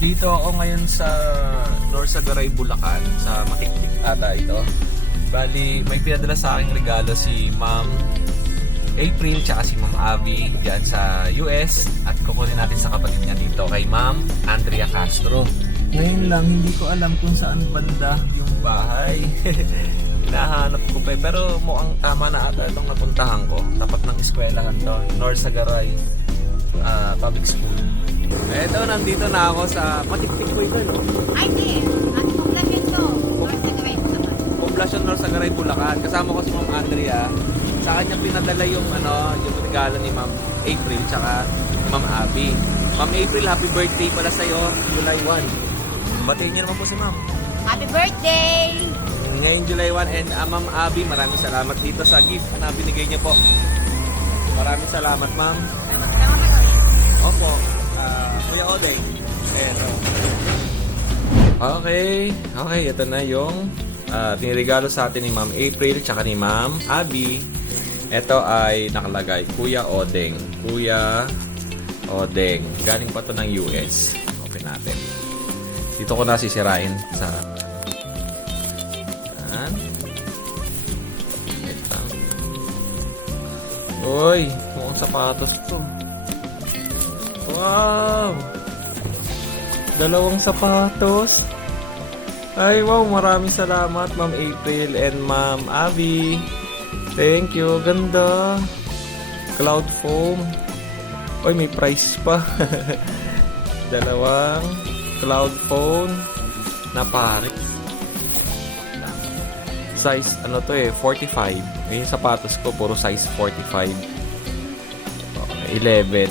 Nandito ako ngayon sa Norsagaray, Bulacan, sa Matiktik ata ito. Bali, may pinadala sa aking regalo si Ma'am April tsaka si Ma'am Abby dyan sa US, at kukunin natin sa kapatid niya dito kay Ma'am Andrea Castro. Ngayon lang, hindi ko alam kung saan banda yung bahay. Nahanap ko pa pero mukhang tama na ata itong napuntahan ko. Tapat ng eskwelahan to, Norsagaray Public School. Eto, nandito na ako sa Matiktik ko ito, no? Ay, hindi. At poblasyon to. Norsagaray po naman. Poblasyon Norsagaray, Bulacan. Kasama ko si Ma'am Andrea. Sa kanya pinadala yung yung regalo ni Ma'am April tsaka ni Ma'am Abby. Ma'am April, happy birthday pala sa'yo, July 1. Batiin niyo naman po si Ma'am. Happy birthday! Ngayon July 1, and Ma'am Abby, maraming salamat dito sa gift na binigay niyo po. Maraming salamat, Ma'am. Opo, Kuya Odeng. Okay, ito na yung pinirigalo sa atin ni Ma'am April tsaka ni Ma'am Abby. Ito ay nakalagay, Kuya Odeng. Kuya Odeng. Galing pa to ng US. Open natin. Dito ko nasisirain sa... Yan. Ito. Uy, mukhang sapatos to. Wow! Dalawang sapatos. Ay, wow! Maraming salamat, Ma'am April and Ma'am Abby. Thank you. Ganda. Cloud foam. Uy, may price pa. Dalawang cloud foam na pare. Size, 45. Yung sapatos ko, puro size 45. 11.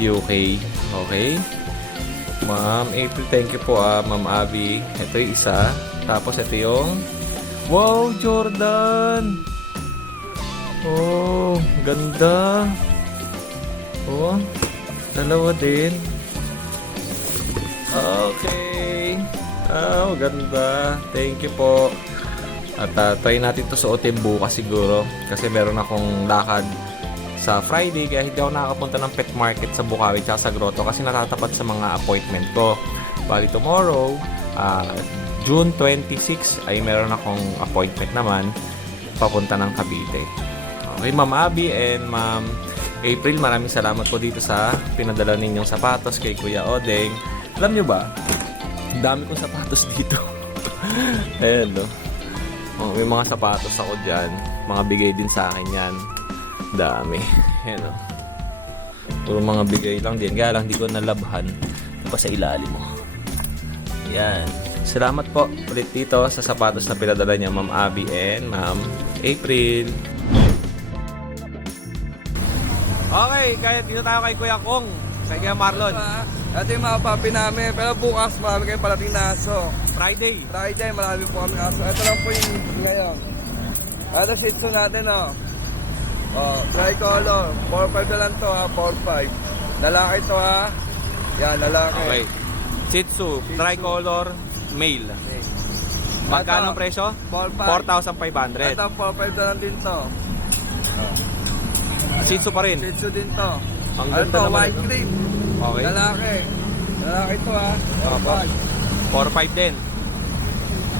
UK. Okay. Ma'am April, thank you po, Ma'am Abby. Ito yung isa. Tapos ito yung... Wow, Jordan! Oh, ganda. Oh, dalawa din. Okay. Oh, ganda. Thank you po. At try natin to suotin bukas siguro. Kasi meron akong lakad sa Friday, kaya hindi ako nakakapunta ng pet market sa Bukawi at sa Grotto kasi natatapat sa mga appointment ko. Bali tomorrow, June 26 ay meron akong appointment naman papunta ng Cavite. Okay, Ma'am Abby and Ma'am April, maraming salamat po dito sa pinadala ninyong sapatos kay Kuya Odeng. Alam nyo ba, dami kong sapatos dito. Ayan, no? Oh, may mga sapatos ako dyan. Mga bigay din sa akin yan. Dami. Ayan, o. Puro mga bigay lang din. Kaya lang, di ko nalabhan. Pa sa ilalim mo. Ayan. Salamat po ulit dito sa sapatos na pinadala niya Ma'am Abby and Ma'am April. Okay, kaya dito tayo kay Kuya Kong. Kay Kuya Marlon. Ito yung mga papi namin. Pero bukas marami kayong parating na aso. Friday. Marami po kami aso. Ito lang po yung ngayon. Ito shih tzu natin, oh. Oh, tricolor. 4-5 na lang to, ha. 4-5. Lalaki to, ha. Yan, lalaki. Okay. Shih Tzu, tricolor, male. Okay. Magkano ang presyo? 4,500. Ito, 4-5 na lang din to. Shih Tzu pa rin. Shih tzu din to. Ang Ano ganda to, naman white ito. cream. Okay. Lalaki. Lalaki to, ha. 4-5. 4,500 din.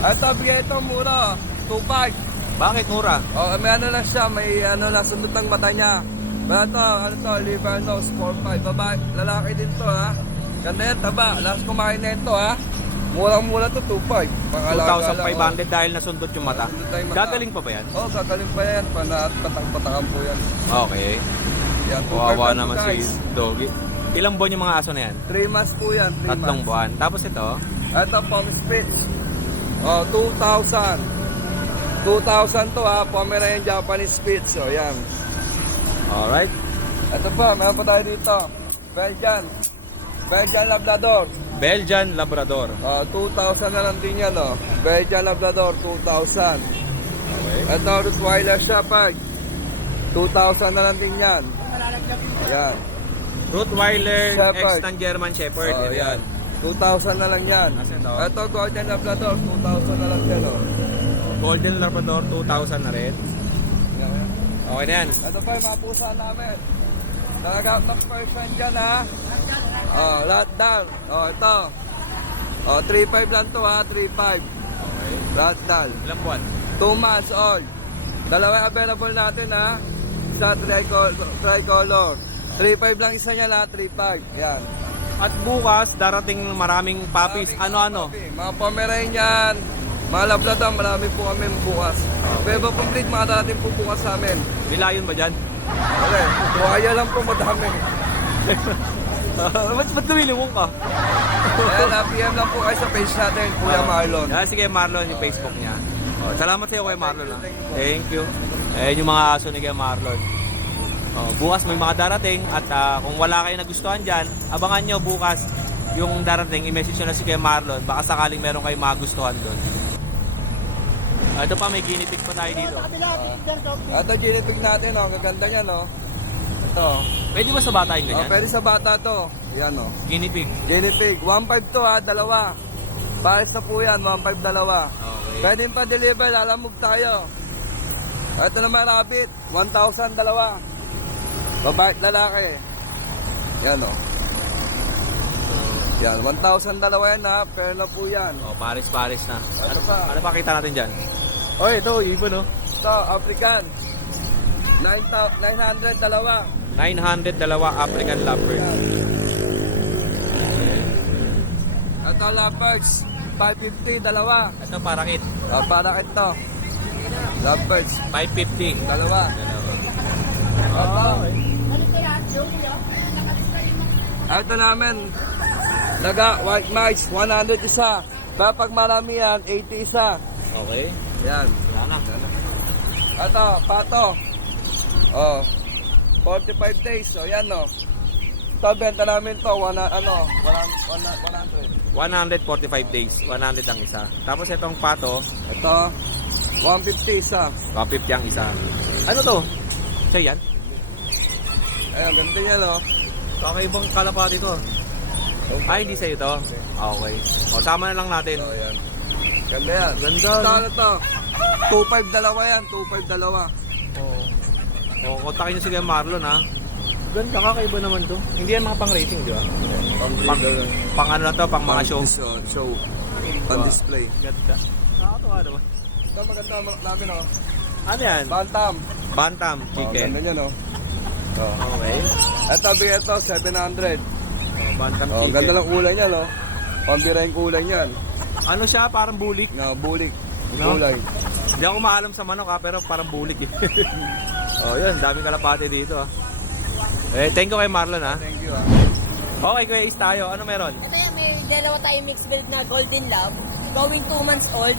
Ito, bigay ito mura. 2-5. Bakit mura? Oh, may ano lang siya, may ano lang, sundot ang mata niya. Pero ito, ano to, liver nose, 4-5. Babae, lalaki din to, ha. Ganda yan, taba. Last kumain na ito, ha. Murang-mura to, 2-5. 2,500 dahil nasundot yung mata. Nasundot yung mata. Gagaling pa ba yan? Oh, gagaling pa yan. Patak-patakan po yan. Okay. Yan, 2-5 Kawawa lang naman to, si guys. Doggy. Ilang buwan yung mga aso na yan? 3 months po yan, 3 3 months. buwan. Tapos ito, Ito, Pom Spitz. Oh, 2,000. 2,000 to, ha. Pomeranian Japanese Spitz. Oh, yan. alright. Ito pa, meron pa tayo dito. Belgian Labrador. Belgian Labrador. 2,000 na lang din yan, oh. Belgian Labrador, 2,000. Okay. Ito, Rottweiler Shepherd. 2,000 na lang din yan. Ayan. Rottweiler, Shepherd. ex ng German Shepherd. Oh, Ito yan. 2,000 na lang yan. Kasi ito? Ito, Golden Labrador, 2,000 na lang yan, oh. Golden Labrador, 2,000 na rin. Yan. Okay na yan. Ito pa yung mga pusa namin. Talaga ng person dyan, ha. Lahat dal. Ito. 3.5 lang to ha, 3.5. Okay. Lahat dal. Ilang buwan? 2 months old. Dalawa available natin ha. Sa tricolor. 3.5 lang isa niya lahat, 3.5. Yan. At bukas, darating maraming puppies. Ano-ano? Mga Pomeranian, mga Labrador, marami po kami bukas. Pero complete mga darating po bukas sa amin. Bilayon ba dyan? Okay, buhaya lang po madami. Ba't lumilimong ka? Ayan, PM lang po kayo sa page natin, Kuya Marlon. Sige, Marlon, yung Facebook niya. Salamat sa'yo kay Marlon. Thank you. Yung mga aso ni kay Marlon. Bukas may mga darating at kung wala kayo nagustuhan dyan, abangan nyo bukas yung darating, i-message nyo na si kay Marlon. Baka sakaling meron kayo magustuhan doon. Ito pa, may guinea pig pa tayo dito. Ito, ginitig natin, gaganda niya, no? Ito. Pwede ba sa bata yung ganyan? Pwede sa bata to. Yan, no? Guinea pig. Ginitig. 1.5 to, ha, dalawa. Pares na po yan, 1.5 dalawa. Okay. Pwede pa deliver, lalamog tayo. Ito naman rabbit, 1,000 dalawa. Babae at lalaki. Yan, o. Yan, 1,000 dalawa yan, ha. Pero na po yan. Paris-paris na. Ito pa. Ano pa kita natin dyan? Ito, ibon, no? Ito, African. 900 dalawa. 900 dalawa African lovebird. Ito, lovebirds. 550 dalawa. Ito, parakit. Para ito. Lovebirds. 550. Dalawa. Ito namin. Laga, white mice, 100 isa. Pag marami yan, 80 isa. Okay. Yan. Wala na. Ito, pato. 45 days. So, yan, no. Ito, benta namin to. 100. 145 days. 100 ang isa. Tapos itong pato, Ito, 150 isa. 150 ang isa. Ano to? Sa'yo yan? Ayan, ganito niya, no. Kakaibang kalapati to. Ay, hindi sa'yo to? Okay. Sama na lang natin. So, yan. Ganda yan. Ganda, Ito, no? ano to? 2.5 dalawa yan. 2.5 dalawa. Kontakin nyo si Kuya Marlon, ha? Ganda, kakaiba naman to. Hindi yan mga pang-rating, di ba? Pang ano na to, pang mga show. Show. On display. Ganda. Nakakatawa naman. Ito, maganda namin, no. Ano yan? Bantam. Bantam chicken. Ganda niya, no. Okay. Ito, bigyan ito, 700. Bantam chicken. Ganda lang kulay niya, no. Pambira yung kulay niyan. Ano siya? Parang bulik. No, bulik. No? Kulay. Hindi ako maalam sa manok, ha? Pero parang bulik eh. Yun. Daming kalapate dito, ha? Thank you kay Marlon, ha? Thank you, ah. Okay, Kuya Ace tayo. Ano meron? Ito yan, may dalawa tayong mixed build na Golden Lab. Going 2 months old.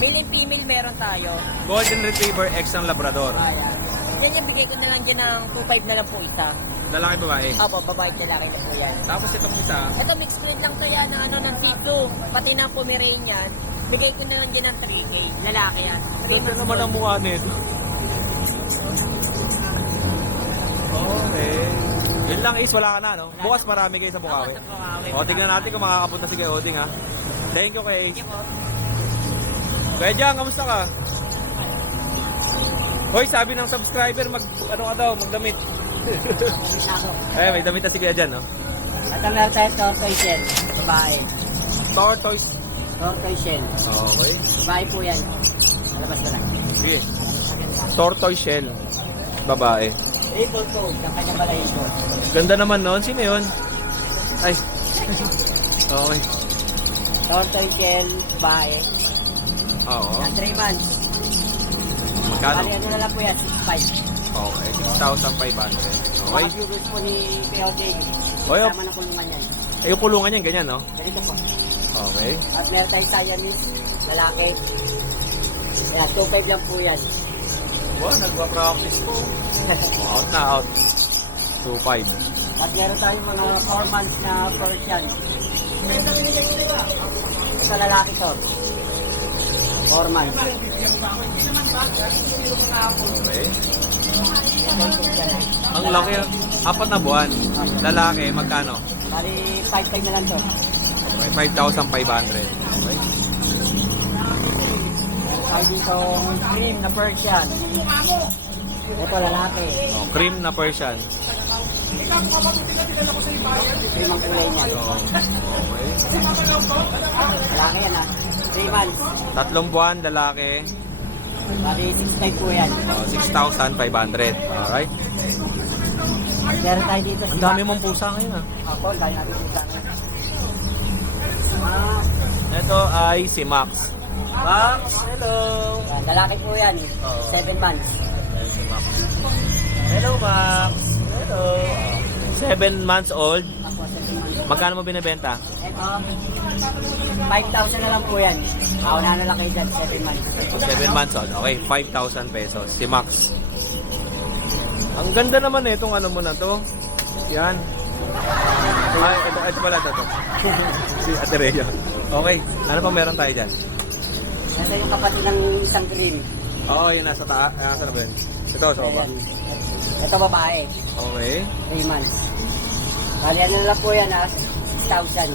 Male and female meron tayo. Golden Retriever X ang Labrador. Ayan. Yan yung bigay ko na lang dyan ng 2.5 na lang po isa. Lalaki babae. Opo, babae at lalaki na po yan. Tapos itong isa, Ito mixed breed lang to yan ng ng Shih Tzu, pati ng Pomeranian. Bigay ko na lang dyan ng 3K. Lalaki yan. 3 ganda months naman ang old. mukha nito. Okay. Yun lang is, wala ka na, no? Bukas marami kayo sa Bukawi. Ako, sa Bukawi. O, tignan natin kung makakapunta si Kuya Oding, ha? Thank you, Kuya Ace. Thank you po. Kuya Jang, kamusta ka? Hoy, sabi ng subscriber, ano ka daw, magdamit. May damit na si Kuya Jan, no? At ang meron tayo tortoise shell. Babae. Tortoise. Tortoise shell. Okay. Babae po yan. Malabas na lang. Sige. Tortoise shell. Babae. Apple code. Ang kanyang balahibo. Ganda naman nun. Sino yun? Ay. Okay. Tortoise shell. Babae. Oo. Yan, 3 months. Magkano? Bali, ano na lang po yan? 6.5. Okay. 6,500. Okay. Mga viewers po ni POJ. Oy, Kasama ng kulungan yan. yung pulungan yan, ganyan, no? Ganito po. Okay. At meron tayong Siamese. Lalaki. Yan, 2.5 lang po yan. Wow, nagpa-practice po. Out na, out. 2,500. At meron tayong mga 4 months na Persian. Ito lalaki to. 4 months. Okay. Ang laki. 4 na buwan. Lalaki, magkano? Bali, 5.5 na lang to. Okay, 5,500. Okay. Tayo dito cream na Persian. Ito lalaki. Oh, cream na Persian. Limang kulay niya. Oo. Okay. Lalaki yan ah. 3 months. 3 buwan, lalaki. Bali 6'5 po yan. 6,500. Alright. Meron tayo dito Ang dami mong pusa ngayon ah. Ako, dahil natin dito sa akin. Ito ay si Max. Max, hello. Yan, lalaki po yan. Oo. 7 months. Ayan si Max. Hello, Max. Hello. 7 months old. Ako, 7 months. Magkano mo binibenta? Ito, 5,000 na lang po yan. Ako na lalaki dyan, 7 months. 7 months old. Okay, 5,000 pesos. Si Max. Ang ganda naman eh, itong ano mo na to. Yan. Ay, ito pala ito. Si Ate Rhea. Okay, ano pa meron tayo dyan? Nasa yung kapatid ng isang green. Oo, yun nasa taas. Nasa na ba yun? Ito, sa baba. Ayan. Ito babae, Okay. 3 months. Bali, ano na lang po yan ah, 6,000.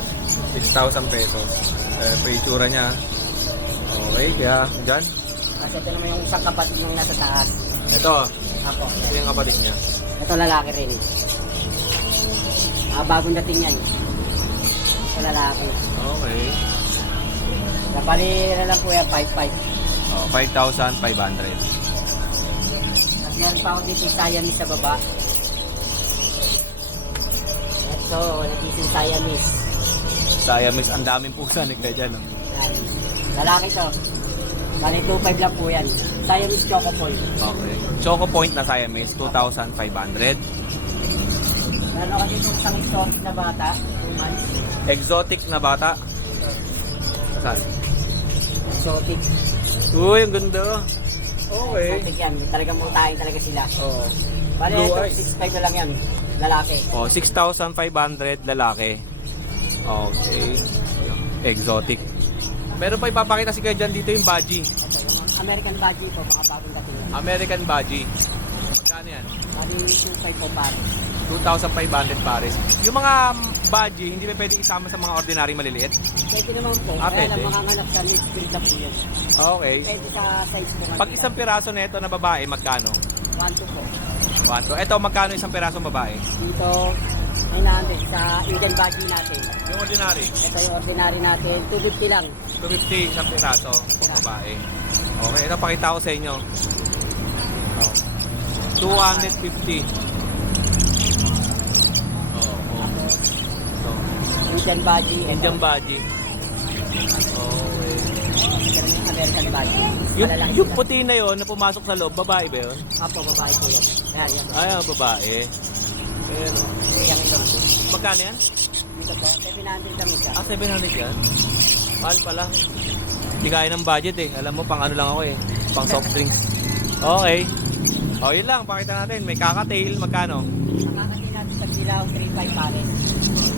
6,000 pesos. Pa yung itsura niya. Okay, kaya dyan. Kasi ito naman yung isang kapatid ng nasa taas. Ito, Ako. ito yung kapatid niya. Ito lalaki rin. Bagong dating yan. Ito lalaki. Okay. Bali na lang po yan, 5,500. Oh, 5,500. At meron pa ako dito yung Siamese sa baba. Ito, nag-ising Siamese. Siamese, ang daming pusa ni Kuya dyan. No? Yan. Lalaki to. Bali 2,500 lang po yan. Siamese Choco Point. Okay. Choco Point na Siamese, 2,500. Meron ako dito isang exotic na bata, 2 months. Exotic na bata. Saan? Exotic. Uy, ang ganda. Okay. Exotic yan. Talagang mutahin talaga sila. Oh. Bali Blue ito, eyes. 6,500 na lang yan. Lalaki. Oh, 6,500 lalaki. Okay. Exotic. Meron pa ipapakita si Kuya dyan dito yung Baji. Ito, yung American Badgie po, mga bagong dating yan. American Baji. Magkano yan? Bali 2,500 po pare. 2,500 pares. Yung mga Baji, hindi pa pwede isama sa mga ordinary maliliit? Pwede naman po. Ah, Kaya pwede. lang mga anak sa mixed breed na po yun. Okay. Pwede sa size po. Pag isang piraso na ito na babae, magkano? 1,2 po. 1, 2. Ito, magkano isang pirasong babae? Dito, 900 sa Indian Badgie natin. Yung ordinary, Ito yung ordinary natin, 250 lang. 250 isang piraso kung babae. Okay, ito pakita ko sa inyo. Oh. 250. Oh. So, Indian Badgie. Indian Baji. Okay. Ito yung American Badgie. Yung puti na yon na pumasok sa loob, babae ba yun? Apo, babae po yun. Yan, yan. Ay, babae. Ayan, oh. Yung ito. Magkano yan? Dito po, 700 lang isa. 700 yan. Mahal pala. Hindi kaya ng budget eh. Alam mo, pang ano lang ako eh. Pang soft drinks. Okay. O, yun lang. Pakita natin. May kakatail. Magkano? Makakatin natin sa Dilaw, 3,500 pare.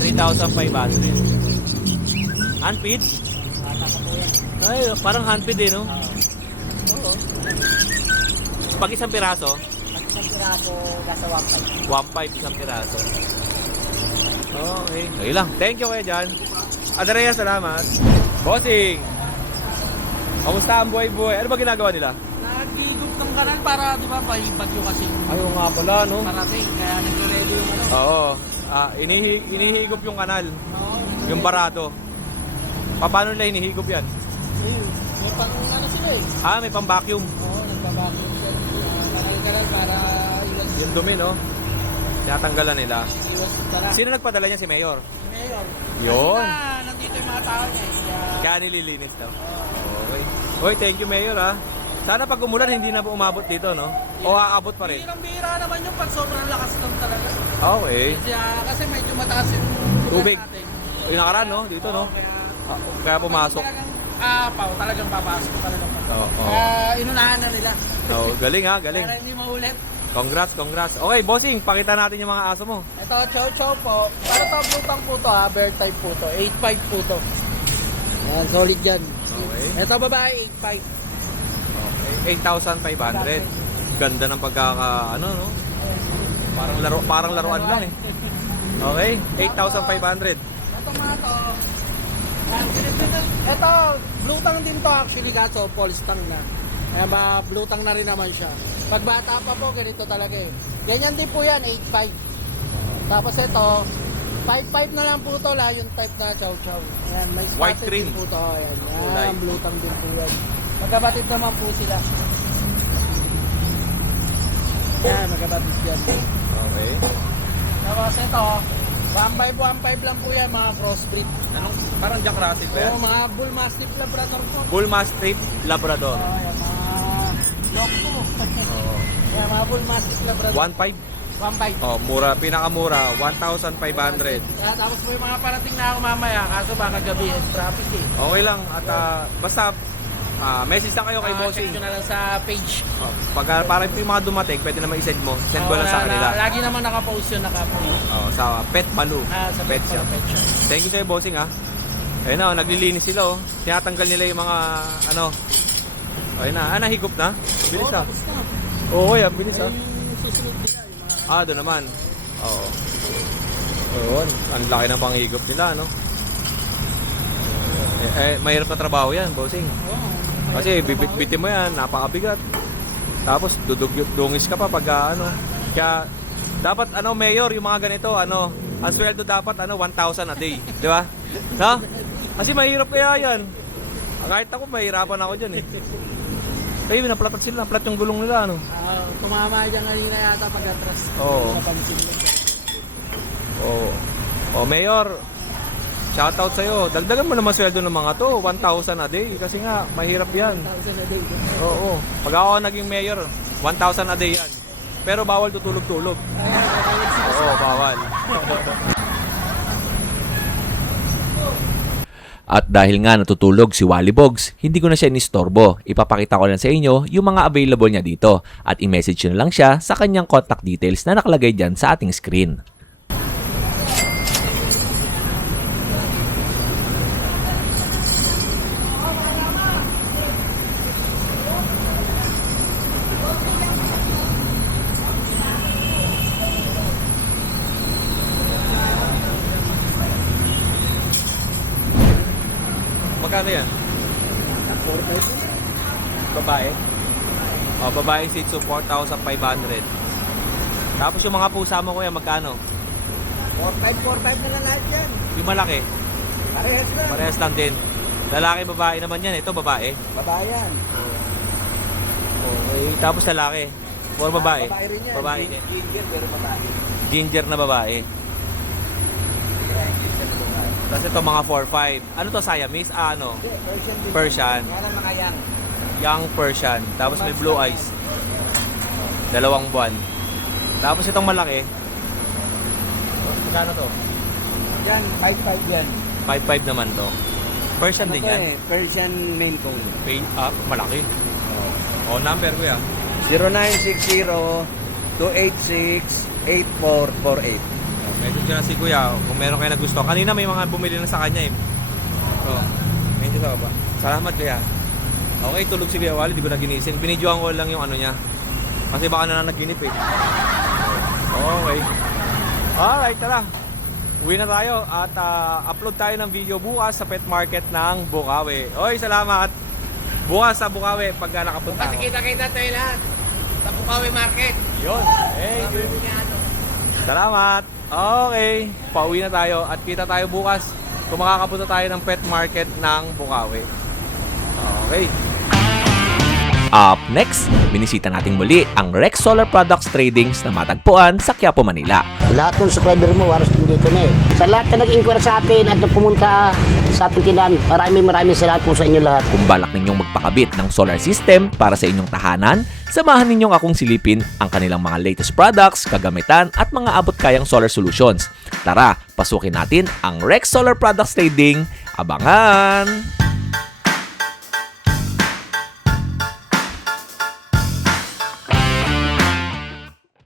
3,500. Handfeed? Bata pa po yan. Ay, parang handfeed eh, no? Oo. Pag isang piraso, At isang piraso, nasa 1,500. 1.5 isang piraso. Okay. Ayun lang. Thank you kayo dyan. Adrea, salamat. Bossing! Kamusta ang buhay-buhay? Ano ba ginagawa nila? Nag-igop ng kanal para, di ba, may bagyo kasi Ayaw nga pala, no? parating. Kaya nagre-ready yung ano. Oo. Inihigop yung kanal. Yung barado. Paano nila hinihigop yan? Ayun, may pang ano sila eh. May pang-vacuum. Oo, nagbabakit sila. Kanal-kanal para iwas, Yung dumi, no? Tinatanggalan nila. iwas para. Sino nagpadala niya? Si Mayor? Mayor. Yun. Kanina, nandito yung mga tao niya. Kaya, Kaya nililinis daw. Okay. Hoy, thank you, Mayor, ha? Sana pag umulan, hindi na po umabot dito, no? O aabot pa rin? birang-bira naman yung pag sobrang lakas lang talaga. Okay. Kasi medyo mataas yung Tubig. natin. Yung nakaraan, no? Dito, no? Kaya pumasok. Talagang papasok talaga. Oo. Kaya inunahan na nila. Galing, ha? Galing. Para hindi maulit. Congrats. Okay, bossing, pakita natin yung mga aso mo. Ito, chow-chow po. Para to, blutang po to ha. Bear type po to. 8.5 po to. Ayan, solid yan. Okay. Ito babae, 8.5. Okay. 8,500. Ganda ng no? Parang laruan lang eh. Okay, 8,500. Ito mga to. Ito, blutang din to actually kaso, polstang na. Kaya blutang na rin naman siya. Pag bata pa po, ganito talaga eh. Ganyan din po yan, 8.5. Tapos ito, 5.5 na lang po to, lion type na chow chow. Ayan, may White spotted cream. din po to. Ayan, Kulay. yan, blue tongue din po yan. Magkabatid naman po sila. Yan, magkabatid yan. Okay. Tapos ito, 1.5 lang po yan, mga crossbreed. Anong, parang Jack Russell ba yan? Oo, mga bull mastiff labrador po. Bull Mastiff Labrador. Ayan, mga dog po. Oo. Ayan, mga bull mastiff labrador. 1.5. 1.5. Oh, mura, pinakamura, 1,500. Kaya tapos po yung mga parating na ako mamaya, kaso baka gabi traffic eh. Okay lang at basta message lang kayo kay Bossing. Check nyo na lang sa page. Oh, pag para yung mga dumating, pwede naman i-send mo. Send mo lang sa kanila. Lagi naman nakapost yun, nakapost. Oh, sa Pet Malu. Sa Pet shop. Pet shop. Thank you sa'yo, Bossing, ha. Ayun na, naglilinis sila, oh. Tinatanggal nila yung mga, ano. Ayun na, nahigop na. Bilis, ha. Tapos na. Oo, yan, bilis, ha. Yung susunod nila, yung mga... Doon naman. Oo. Ayun, ang laki ng panghigop nila, no. Mahirap na trabaho yan, Bossing. Kasi bibit-bitin mo yan, napakabigat. Tapos dudungis ka pa pag ano. Kaya dapat mayor yung mga ganito, ang sweldo dapat 1,000 a day, di ba? No? Kasi mahirap kaya yan. Kahit ako mahirapan ako diyan eh. Kaya naplatat sila, naplat yung gulong nila tumama dyan kanina yata pag-atras. Oo. Oh, mayor. Shoutout sa'yo. Dagdagan mo naman sweldo ng mga to. 1,000 a day. Kasi nga, mahirap yan. 1,000 a day. Oo. Pag ako naging mayor, 1,000 a day yan. Pero bawal tutulog-tulog. Oo, bawal. At dahil nga natutulog si Wally Bogs, hindi ko na siya inistorbo. Ipapakita ko lang sa inyo yung mga available niya dito. At i-message nyo na lang siya sa kanyang contact details na nakalagay dyan sa ating screen. Magkano yan? 4,500. Babae? O, babae Shih Tzu, 4,500. Tapos yung mga pusa mo kuya, magkano? 4,500 na lang lahat yan. Yung malaki? Parehas na. Parehas lang din. Lalaki, babae naman yan. Ito, babae. Babae yan. Okay. Tapos lalaki. Or babae? Babae rin yan. Babae din. Ginger pero babae. Ginger na babae. Tapos ito mga 4-5. Ano to, Siamese? Persian din. Persian. Yan ang mga yang. Young Persian. Tapos may blue eyes. 2 buwan. Tapos itong malaki. Magkano to? Yan, 5'5 yan. 5-5 naman to. Persian din yan. Persian main cone. Pay up, malaki. Oh, number ko yan. 0960-286-8448. Medyo dyan si Kuya, kung meron kayo na gusto. Kanina may mga bumili na sa kanya eh. Oh, medyo sa ba? Salamat Kuya. Okay, tulog si Kuya Wally, di ko na ginising. Binidyoan ko lang yung ano niya. Kasi baka na naginip eh. Okay. Alright, tara. Uwi na tayo at upload tayo ng video bukas sa pet market ng Bukawi. Oy, salamat. Bukas sa Bukawi pagka nakapunta ako. Kita-kita tayo lahat. Sa Bukawi Market. Yun. Hey, salamat. Okay, pauwi na tayo at kita tayo bukas kung makakapunta tayo ng pet market ng Bukawi. Okay. Up next, binisita natin muli ang Rex Solar Products Tradings na matagpuan sa Quiapo, Manila. Lahat ng subscriber mo, waras dito na eh. Sa lahat na nag-inquire sa atin at na pumunta sa ating tindahan, maraming salamat po sa inyo lahat. Kung balak ninyong magpakabit ng solar system para sa inyong tahanan, samahan ninyong akong silipin ang kanilang mga latest products, kagamitan at mga abot-kayang solar solutions. Tara, pasukin natin ang Rex Solar Products Trading. Abangan!